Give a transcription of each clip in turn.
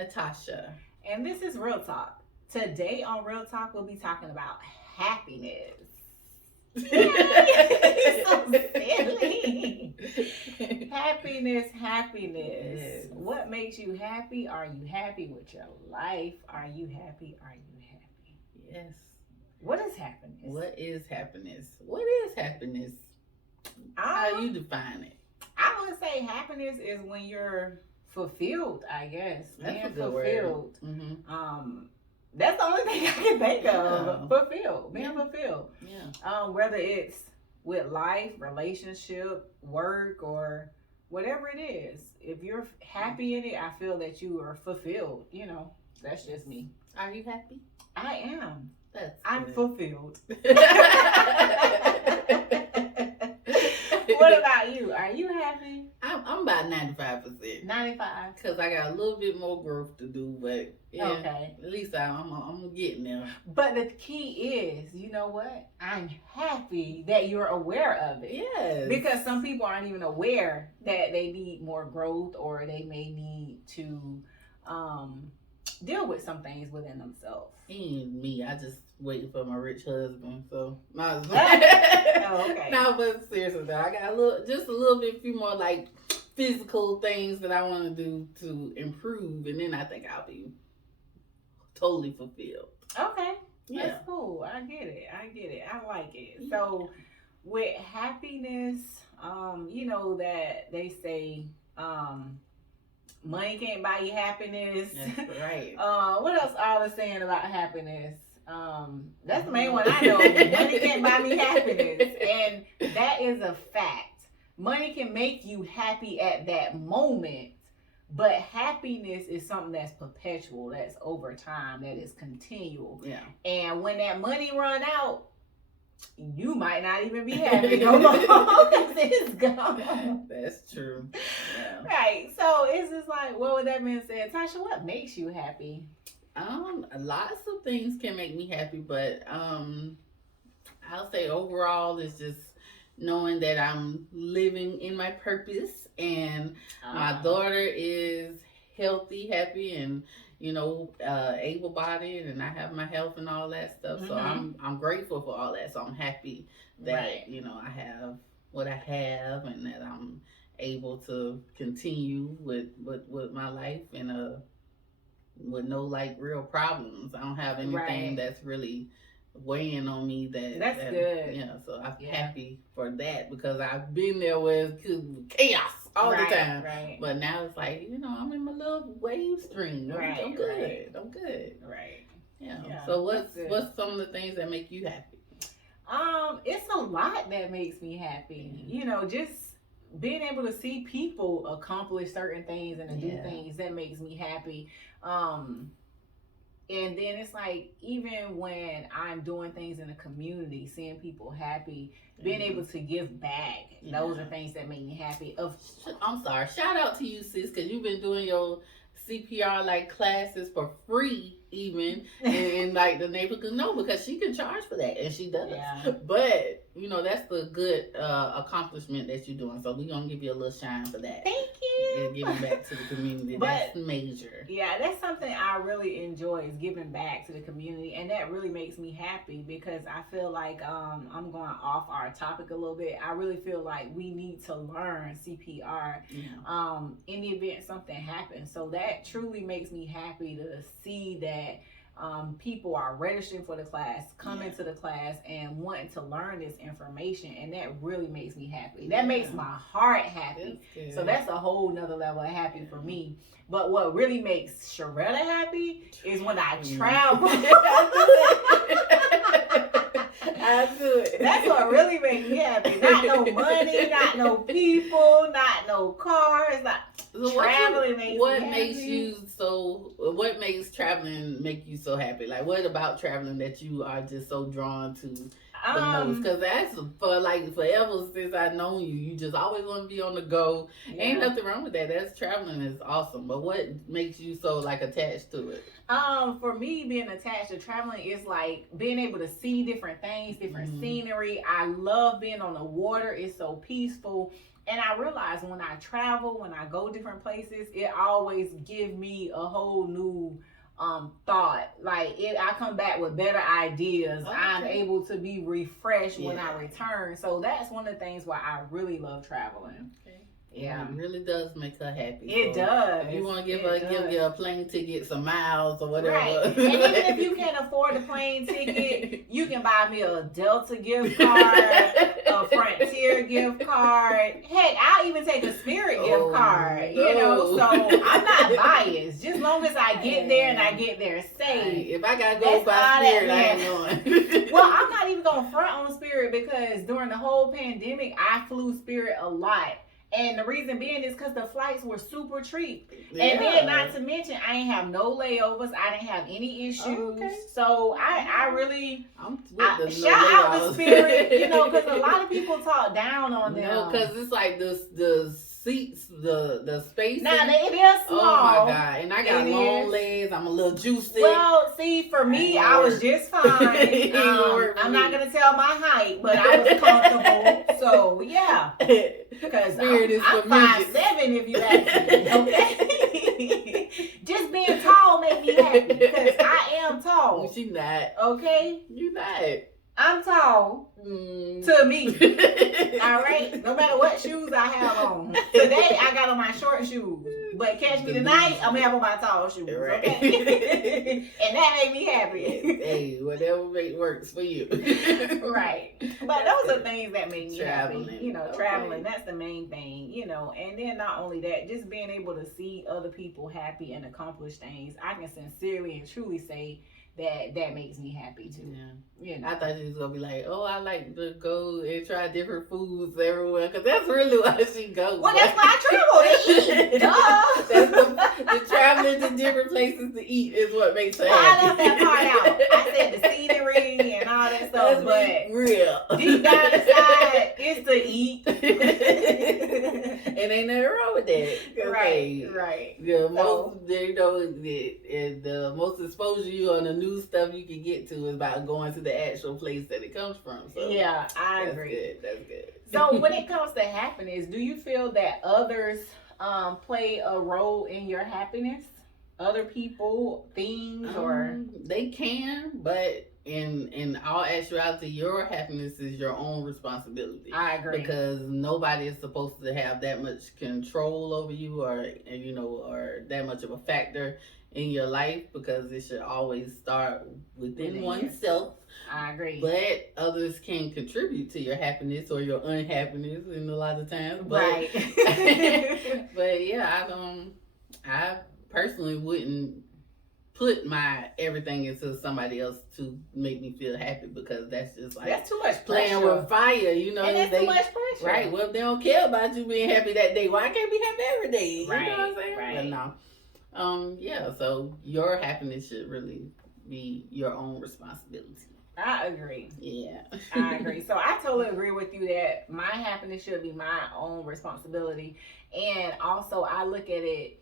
Natasha. And this is Real Talk. Today on Real Talk, we'll be talking about happiness. Yay! So silly. Happiness. Yes. What makes you happy? Are you happy with your life? Are you happy? Are you happy? Yes. What is happiness? What is happiness? What is happiness? How you define it? I would say happiness is when you're fulfilled, I guess. That's Being a good fulfilled. word. Mm-hmm. That's the only thing I can think of. Yeah. Fulfilled. Being Yeah. fulfilled. Yeah. Whether it's with life, relationship, work, or whatever it is. If you're happy in it, I feel that you are fulfilled. That's just me. Are you happy? I am. I'm fulfilled. What about you? Are you happy? I'm about 95%. 95. Because I got a little bit more growth to do, but yeah, Okay. at least I'm getting there. But the key is, you know what? I'm happy that you're aware of it. Yes. Because some people aren't even aware that they need more growth, or they may need to deal with some things within themselves. And me, I just waiting for my rich husband, so might as well. Oh, okay. No, but seriously though, I got a little bit, few more like physical things that I want to do to improve, and then I think I'll be totally fulfilled. Okay. Yeah. That's cool. I get it. I like it. Yeah. So with happiness, that they say, money can't buy you happiness. That's right. What else are they saying about happiness? That's the main one I know. Money can't buy me happiness. And that is a fact. Money can make you happy at that moment, but happiness is something that's perpetual, that's over time, that is continual. Yeah. And when that money run out, you might not even be happy no more because it's gone. That's true. Yeah. Right. So it's just like, well, with that being said, Tasha, what makes you happy? Lots of things can make me happy, but I'll say overall it's just knowing that I'm living in my purpose, and my daughter is healthy, happy, and able-bodied, and I have my health and all that stuff. Mm-hmm. So I'm grateful for all that. So I'm happy that I have what I have, and that I'm able to continue with my life and with no like real problems. I don't have anything that's really weighing on me. That's good. Yeah, so I'm happy for that, because I've been there with chaos all the time. Right. But now it's like, I'm in my little wave stream. I'm good. I'm good. Right. Yeah. So what's some of the things that make you happy? It's a lot that makes me happy. Mm-hmm. Just being able to see people accomplish certain things and to do things, that makes me happy. And then it's like, even when I'm doing things in the community, seeing people happy, being able to give back, those are things that make me happy. I'm sorry. Shout out to you, sis, because you've been doing your CPR like classes for free, even in like the neighborhood. No, because she can charge for that, and she does. Yeah. But that's the good accomplishment that you're doing. So we're gonna give you a little shine for that. Thank you. And giving back to the community. That's major. Yeah, that's something I really enjoy, is giving back to the community, and that really makes me happy, because I feel like I'm going off our topic a little bit. I really feel like we need to learn CPR in the event something happens. So that truly makes me happy to see that people are registering for the class, coming to the class, and wanting to learn this information, and that really makes me happy. That makes my heart happy. So that's a whole nother level of happy for me. But what really makes Sharetta happy is when I travel. I do it. That's what really makes me happy. Not no money, not no people, not no cars. Traveling makes me happy. What makes traveling make you so happy? Like, what about traveling that you are just so drawn to the most? Because that's for like forever since I've known you. You just always want to be on the go. Yeah. Ain't nothing wrong with that. That's traveling is awesome. But what makes you so like attached to it? For me, being attached to traveling is like being able to see different things, different scenery. I love being on the water. It's so peaceful. And I realize when I travel, when I go different places, it always give me a whole new thought. Like I come back with better ideas. Okay. I'm able to be refreshed when I return. So that's one of the things why I really love traveling. Okay. Yeah, it really does make her happy. It does. If you want to give you a plane ticket, some miles or whatever. Right. And even if you can't afford the plane ticket, you can buy me a Delta gift card, a Frontier gift card. Heck, I'll even take a Spirit gift card. You know, so I'm not biased. Just long as I get there and I get there safe. If I gotta go by Spirit, I ain't going. Well, I'm not even gonna front on Spirit because during the whole pandemic, I flew Spirit a lot. And the reason being is because the flights were super cheap. Yeah. And then not to mention, I ain't have no layovers. I didn't have any issues. Okay. So I really, shout out to Spirit, you know, because a lot of people talk down on them. No, because it's like the seats, the space. Now, it is small. Oh, my God. And I got long legs. I'm a little juicy. Well, see, for me, I was just fine. I'm not going to tell my height, but I was comfortable. So, yeah. Because I'm 5'7" if you ask me, okay? Just being tall make me happy because I am tall. She not. Okay? You not. I'm tall to me. All right? No matter what shoes I have on. Today, I got on my short shoes. But catch me tonight, I'm going to have on my tall shoes. Right. Okay? And that made me happy. Hey, whatever works for you. Right. But those are things that make me happy. You know, traveling, that's the main thing. You know, and then not only that, just being able to see other people happy and accomplish things, I can sincerely and truly say that makes me happy too. Yeah. You know? I thought you was gonna be like, oh, I like to go and try different foods everywhere, because that's really why she goes. Well, that's why I travel to eat. Duh. The traveling to different places to eat is what makes her happy. I left that part out. I said the scenery and all that stuff, but real deep down inside, it's to eat. And ain't nothing wrong with that. Right. The most, you know, the most exposure you on the new stuff you can get to is about going to the actual place that it comes from. So yeah, I agree. That's good. So when it comes to happiness, do you feel that others play a role in your happiness? Other people, things, or they can, but in all actuality, your happiness is your own responsibility. I agree, because nobody is supposed to have that much control over you, or that much of a factor in your life, because it should always start within oneself. I agree. But others can contribute to your happiness or your unhappiness in a lot of times. But, right. But yeah, I personally wouldn't put my everything into somebody else to make me feel happy, because that's just like, that's too much playing with fire, you know. And that's too much pressure. Right. Well, if they don't care about you being happy that day, why can't be happy every day? Right. You know what I'm saying? Right. But no. Yeah, so your happiness should really be your own responsibility. I agree. Yeah. I agree. So I totally agree with you that my happiness should be my own responsibility. And also I look at it,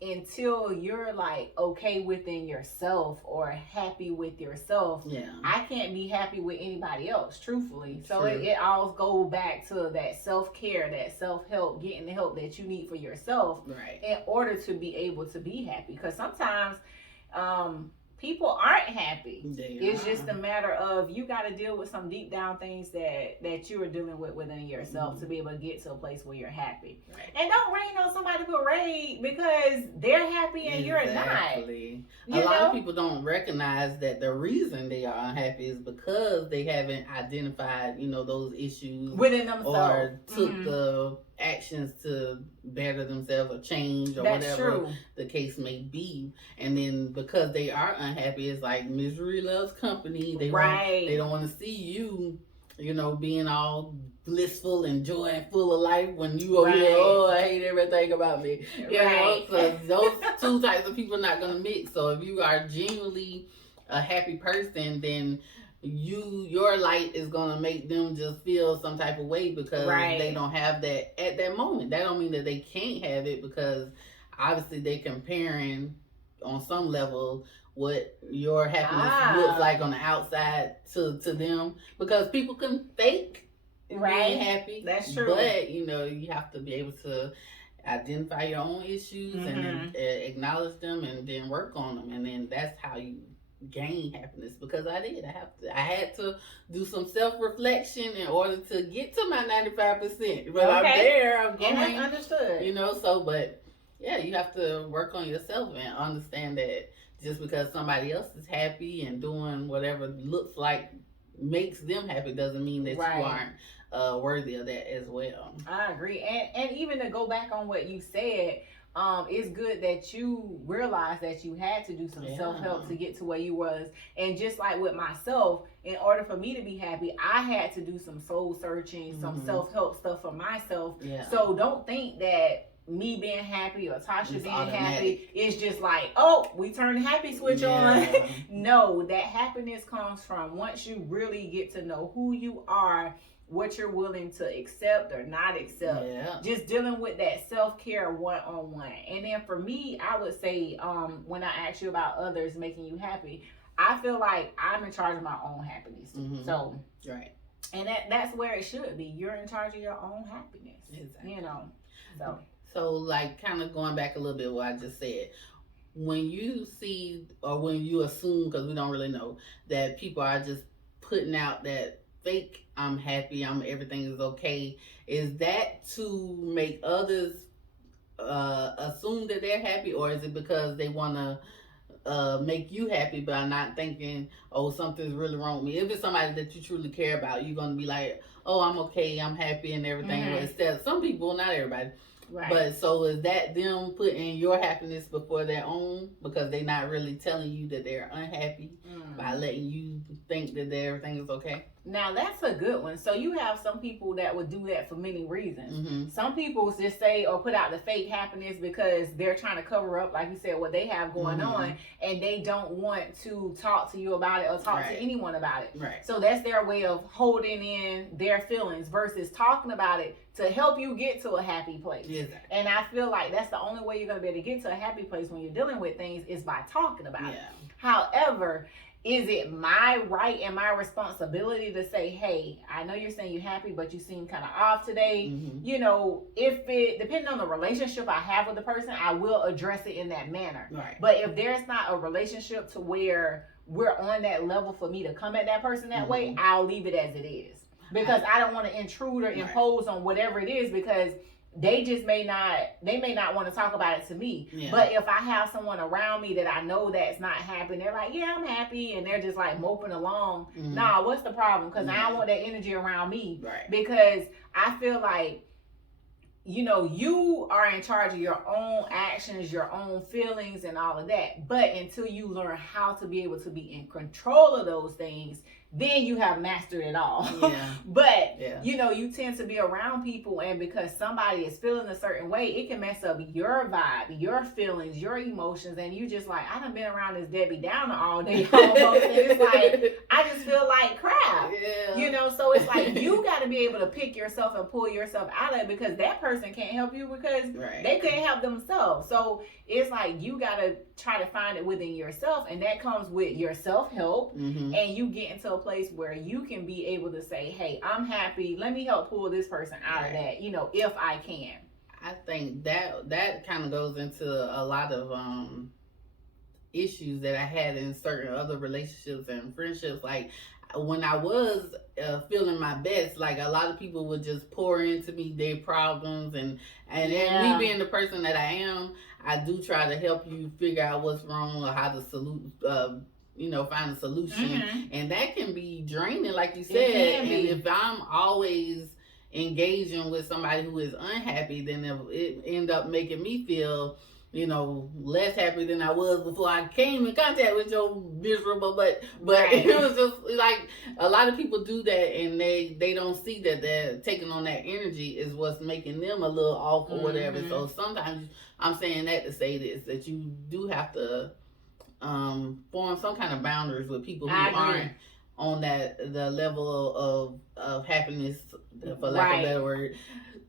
until you're like okay within yourself or happy with yourself, I can't be happy with anybody else, truthfully. So it all goes back to that self-care, that self-help, getting the help that you need for yourself, right, in order to be able to be happy. Because sometimes people aren't happy. It's just a matter of you got to deal with some deep down things that you are dealing with within yourself to be able to get to a place where you're happy. Right. And don't rain on somebody's parade because they're happy and you're not. A lot of people don't recognize that the reason they are unhappy is because they haven't identified, those issues within themselves, or took the actions to better themselves or change or whatever the case may be. And then because they are unhappy, it's like misery loves company. They don't want to see you, being all blissful and joy and full of life when you over here, I hate everything about me. You know, so those two types of people are not going to mix. So if you are genuinely a happy person, then your light is gonna make them just feel some type of way because they don't have that at that moment. That don't mean that they can't have it, because obviously they're comparing on some level what your happiness looks like on the outside to them, because people can fake Right. being happy. That's true. But you have to be able to identify your own issues and then acknowledge them and then work on them, and then that's how you gain happiness. Because I had to do some self-reflection in order to get to my 95%. But I'm there, I'm going, and that's understood. So but yeah, you have to work on yourself and understand that just because somebody else is happy and doing whatever looks like makes them happy doesn't mean that you aren't worthy of that as well. I agree, and even to go back on what you said, it's good that you realized that you had to do some self-help to get to where you was. And just like with myself, in order for me to be happy, I had to do some soul searching, some self-help stuff for myself. So don't think that me being happy or Tasha being happy is just like, oh, we turn the happy switch on. No, that happiness comes from once you really get to know who you are, what you're willing to accept or not accept. Just dealing with that self-care one-on-one. And then for me, I would say, when I ask you about others making you happy, I feel like I'm in charge of my own happiness. So and that's where it should be. You're in charge of your own happiness. Exactly. So like kind of going back a little bit what I just said, when you see or when you assume, because we don't really know, that people are just putting out that fake I'm happy, everything is okay, is that to make others assume that they're happy, or is it because they want to make you happy by not thinking, oh, something's really wrong with me? If it's somebody that you truly care about, you're going to be like, oh, I'm okay, I'm happy and everything. But instead, some people, not everybody. But so is that them putting your happiness before their own because they're not really telling you that they're unhappy by letting you think that everything is okay? Now that's a good one. So you have some people that would do that for many reasons. Some people just say or put out the fake happiness because they're trying to cover up, like you said, what they have going on, and they don't want to talk to you about it or talk to anyone about it. So that's their way of holding in their feelings versus talking about it to help you get to a happy place. And I feel like that's the only way you're going to be able to get to a happy place when you're dealing with things is by talking about it. However, is it my right and my responsibility to say, hey, I know you're saying you're happy, but you seem kind of off today? If it, depending on the relationship I have with the person, I will address it in that manner. But if there's not a relationship to where we're on that level for me to come at that person that way, I'll leave it as it is. Because I don't want to intrude or impose on whatever it is, because they may not want to talk about it to me. But if I have someone around me that I know that's not happy, and they're like, yeah, I'm happy, and they're just like moping along, nah, what's the problem? Because I don't want that energy around me. Because I feel like, you are in charge of your own actions, your own feelings, and all of that. But until you learn how to be able to be in control of those things, then you have mastered it all. But you tend to be around people, and because somebody is feeling a certain way, it can mess up your vibe, your feelings, your emotions, and you just like, I done been around this Debbie Downer all day almost, and it's like, I just feel like crap. So it's like, you got to be able to pick yourself and pull yourself out of it, because that person can't help you because they couldn't help themselves. So it's like, you got to try to find it within yourself, and that comes with your self-help, and you get into a place where you can be able to say, hey, I'm happy, let me help pull this person out of that, if I can. I think that kind of goes into a lot of issues that I had in certain other relationships and friendships. Like when I was feeling my best, like a lot of people would just pour into me their problems, and me being the person that I am, I do try to help you figure out what's wrong or how to find a solution. And that can be draining, like you said. And if I'm always engaging with somebody who is unhappy, then it end up making me feel, less happy than I was before I came in contact with your miserable. But it was just like a lot of people do that, and they don't see that they're taking on that energy is what's making them a little off or whatever. So sometimes I'm saying that to say this, that you do have to form some kind of boundaries with people who aren't on the level of happiness, for lack of a better word,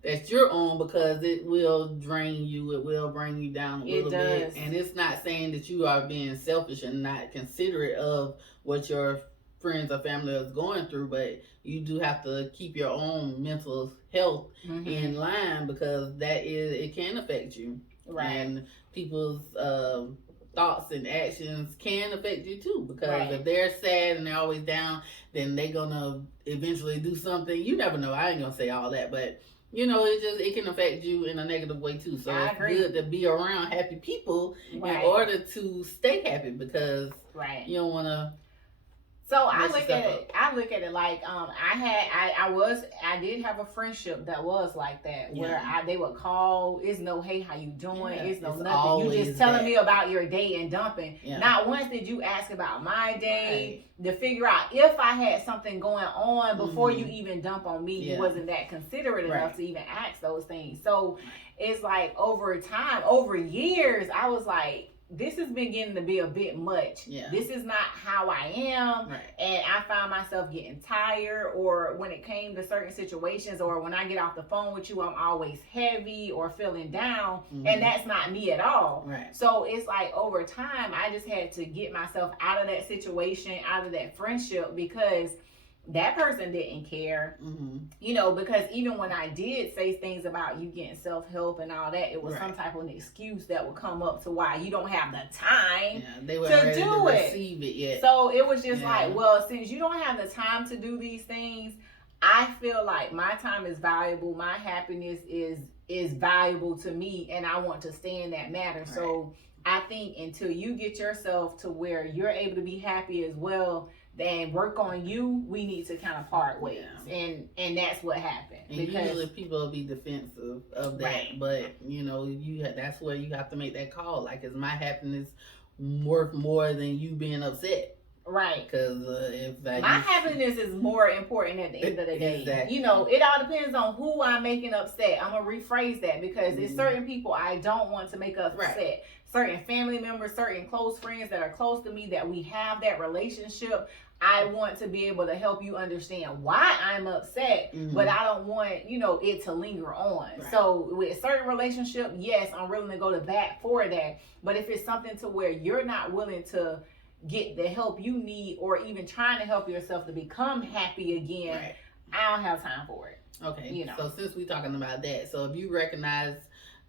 that you're on, because it will drain you. It will bring you down a little bit. And it's not saying that you are being selfish and not considerate of what your friends or family is going through, but you do have to keep your own mental health in line, because it can affect you, and people's thoughts and actions can affect you too, because if they're sad and they're always down, then they're gonna eventually do something. You never know. I ain't gonna say all that, but it can affect you in a negative way too. So it's good to be around happy people in order to stay happy, because you don't want to. So I look at it like I did have a friendship that was like that, where they would call, it's no, hey, how you doing? It's no nothing. You just telling me about your day and dumping. Not once did you ask about my day to figure out if I had something going on before you even dump on me. You wasn't that considerate enough to even ask those things. So it's like over time, over years, I was like, this is beginning to be a bit much. This is not how I am. And I found myself getting tired, or when it came to certain situations, or when I get off the phone with you, I'm always heavy or feeling down. And that's not me at all. So it's like over time, I just had to get myself out of that situation, out of that friendship, because that person didn't care, because even when I did say things about you getting self-help and all that, it was some type of an excuse that would come up to why you don't have the time to do it. Receive it yet. So it was just like, well, since you don't have the time to do these things, I feel like my time is valuable. My happiness is valuable to me, and I want to stay in that matter. So I think until you get yourself to where you're able to be happy as well, then work on you, we need to kind of part ways. And that's what happened. And usually people will be defensive of that, but that's where you have to make that call. Like, is my happiness worth more than you being upset? Because my happiness is more important at the end of the day. Exactly. It all depends on who I'm making upset. I'm gonna rephrase that, because there's certain people I don't want to make upset. Certain family members, certain close friends that are close to me, that we have that relationship. I want to be able to help you understand why I'm upset, but I don't want, it to linger on. So with a certain relationship, yes, I'm willing to go to bat for that. But if it's something to where you're not willing to get the help you need, or even trying to help yourself to become happy again, I don't have time for it. Okay. So since we're talking about that, so if you recognize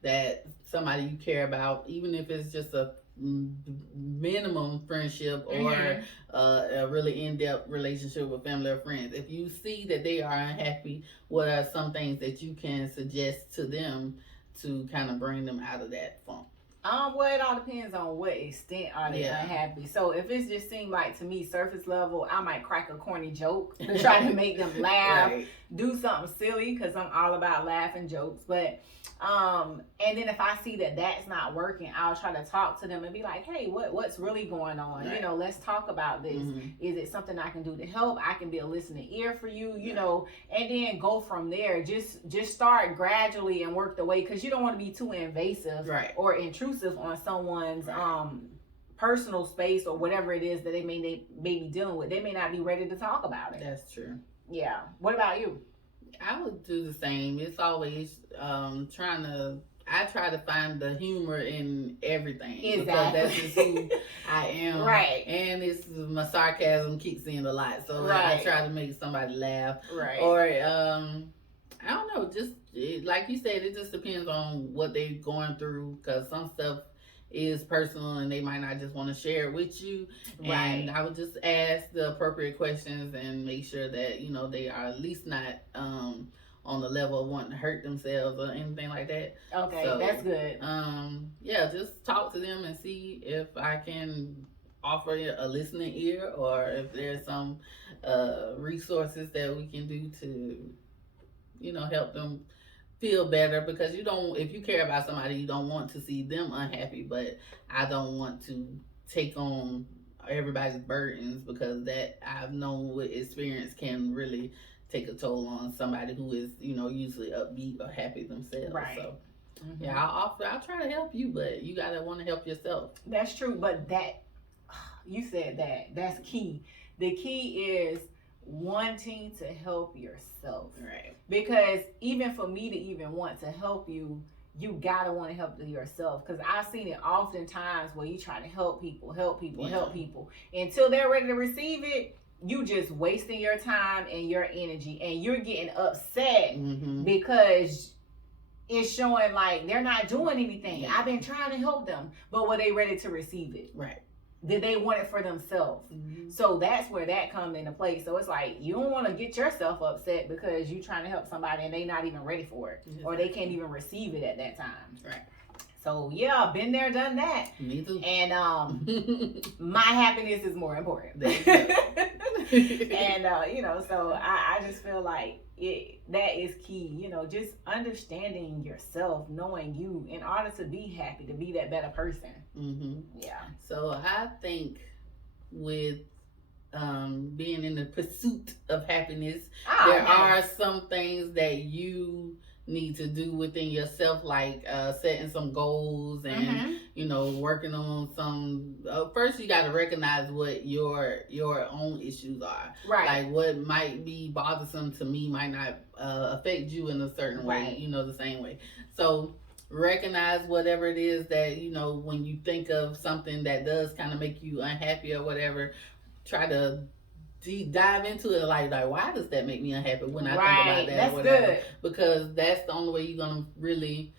that somebody you care about, even if it's just a minimum friendship or a really in-depth relationship with family or friends, if you see that they are unhappy, what are some things that you can suggest to them to kind of bring them out of that funk? Well, it all depends on what extent are they unhappy. So if it's just seemed like, to me, surface level, I might crack a corny joke to try to make them laugh, do something silly, because I'm all about laughing jokes. But and then if I see that that's not working, I'll try to talk to them and be like, hey, what's really going on? Let's talk about this. Is it something I can do to help? I can be a listening ear for you, and then go from there. Just start gradually and work the way, because you don't want to be too invasive or intrusive on someone's personal space, or whatever it is that they may be dealing with. They may not be ready to talk about it. That's true. Yeah. What about you? I would do the same. It's always I try to find the humor in everything. Exactly. Because that's just who I am. And my sarcasm kicks in a lot. So I try to make somebody laugh. Or, I don't know, just like you said, it just depends on what they're going through, because some stuff is personal and they might not just want to share it with you. And I would just ask the appropriate questions and make sure that they are at least not on the level of wanting to hurt themselves or anything like that. Okay, so that's good. Just talk to them and see if I can offer a listening ear, or if there's some resources that we can do to help them feel better, because if you care about somebody, you don't want to see them unhappy, but I don't want to take on everybody's burdens, because that I've known with experience can really take a toll on somebody who is usually upbeat or happy themselves. So I'll try to help you, but you gotta want to help yourself. That's true, but you said that's key. The key is wanting to help yourself, because even for me to even want to help you, you gotta want to help yourself. Because I've seen it oftentimes where you try to help people until they're ready to receive it. you just wasting your time and your energy, and you're getting upset Mm-hmm. because it's showing like they're not doing anything. Yeah. I've been trying to help them, but were they ready to receive it? Right. Did they want it for themselves? Mm-hmm. So that's where that comes into play. So it's like you don't want to get yourself upset because you're trying to help somebody and they not even ready for it, or they can't even receive it at that time. Right. So yeah, been there, done that. Me too. And my happiness is more important. And so I just feel like that is key. Just understanding yourself, knowing you in order to be happy, to be that better person. Mm-hmm. Yeah. So I think with being in the pursuit of happiness, there are some things that you need to do within yourself, like setting some goals and working on some. First, you got to recognize what your own issues are. Right. Like what might be bothersome to me might not affect you in a certain way. The same way. So recognize whatever it is that when you think of something that does kind of make you unhappy or whatever, try to dive into it, like why does that make me unhappy when I think about that? That's or whatever. good, because that's the only way you're gonna really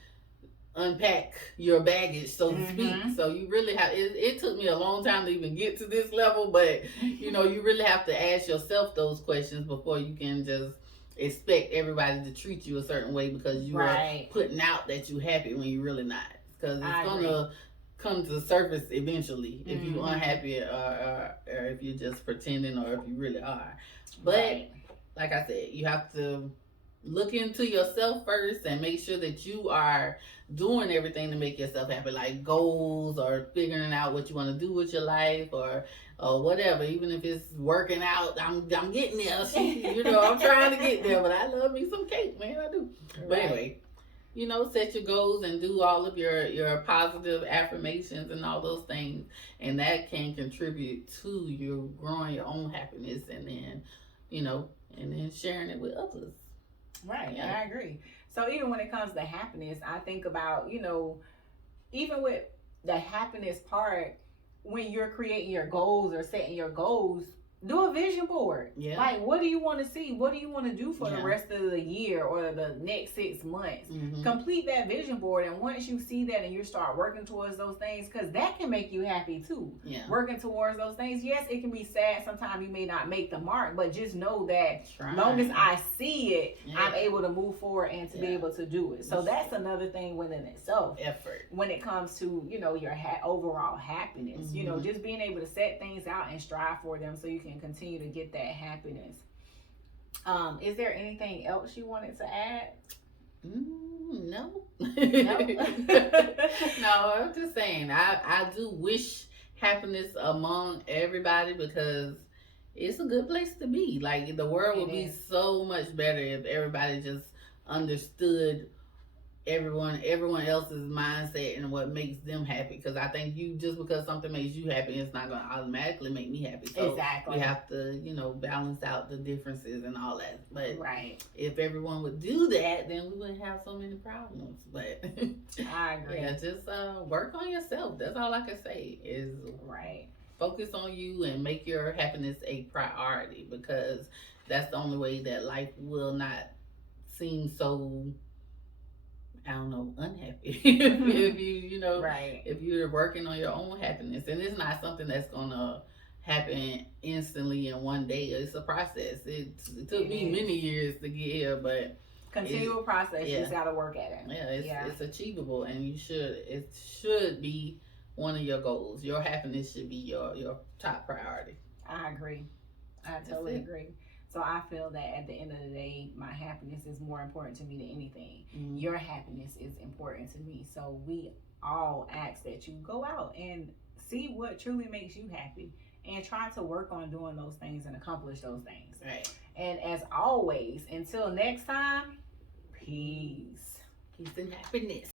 unpack your baggage, so to speak. So you really have. It took me a long time to even get to this level, but you really have to ask yourself those questions before you can just expect everybody to treat you a certain way because you are putting out that you're happy when you're really not. Because it's gonna come to the surface eventually if you're unhappy or if you're just pretending or if you really are. But like I said, you have to look into yourself first and make sure that you are doing everything to make yourself happy, like goals or figuring out what you want to do with your life or whatever. Even if it's working out, I'm getting there. I'm trying to get there, but I love me some cake, man. I do. But anyway, set your goals and do all of your positive affirmations and all those things, and that can contribute to you growing your own happiness, and then and then sharing it with others. Right. Yeah. I agree. So even when it comes to happiness, I think about, even with the happiness part, when you're creating your goals or setting your goals, do a vision board. Yeah. Like, what do you want to see? What do you want to do for the rest of the year or the next 6 months? Complete that vision board. And once you see that and you start working towards those things, because that can make you happy too. Yeah. Working towards those things. Yes, it can be sad. Sometimes you may not make the mark, but just know that long as I see it, I'm able to move forward and to be able to do it. So that's another thing within itself. Effort. When it comes to, your overall happiness, just being able to set things out and strive for them so you can continue to get that happiness. Is there anything else you wanted to add? No. No, I'm just saying I do wish happiness among everybody because it's a good place to be. Like the world would be so much better if everybody just understood everyone else's mindset and what makes them happy. Because I think just because something makes you happy, it's not going to automatically make me happy. So we have to balance out the differences and all that. But if everyone would do that, then we wouldn't have so many problems. But I agree. Just work on yourself. That's all I can say is focus on you and make your happiness a priority, because that's the only way that life will not seem so unhappy. if you if you're working on your own happiness, and it's not something that's gonna happen instantly in one day. It's a process. It took me many years to get here, but continual process. You just gotta work at it. It's achievable, and it should be one of your goals. Your happiness should be your top priority. I agree. I totally agree. So I feel that at the end of the day, my happiness is more important to me than anything. Your happiness is important to me. So we all ask that you go out and see what truly makes you happy and try to work on doing those things and accomplish those things. Right. And as always, until next time, peace. Peace and happiness.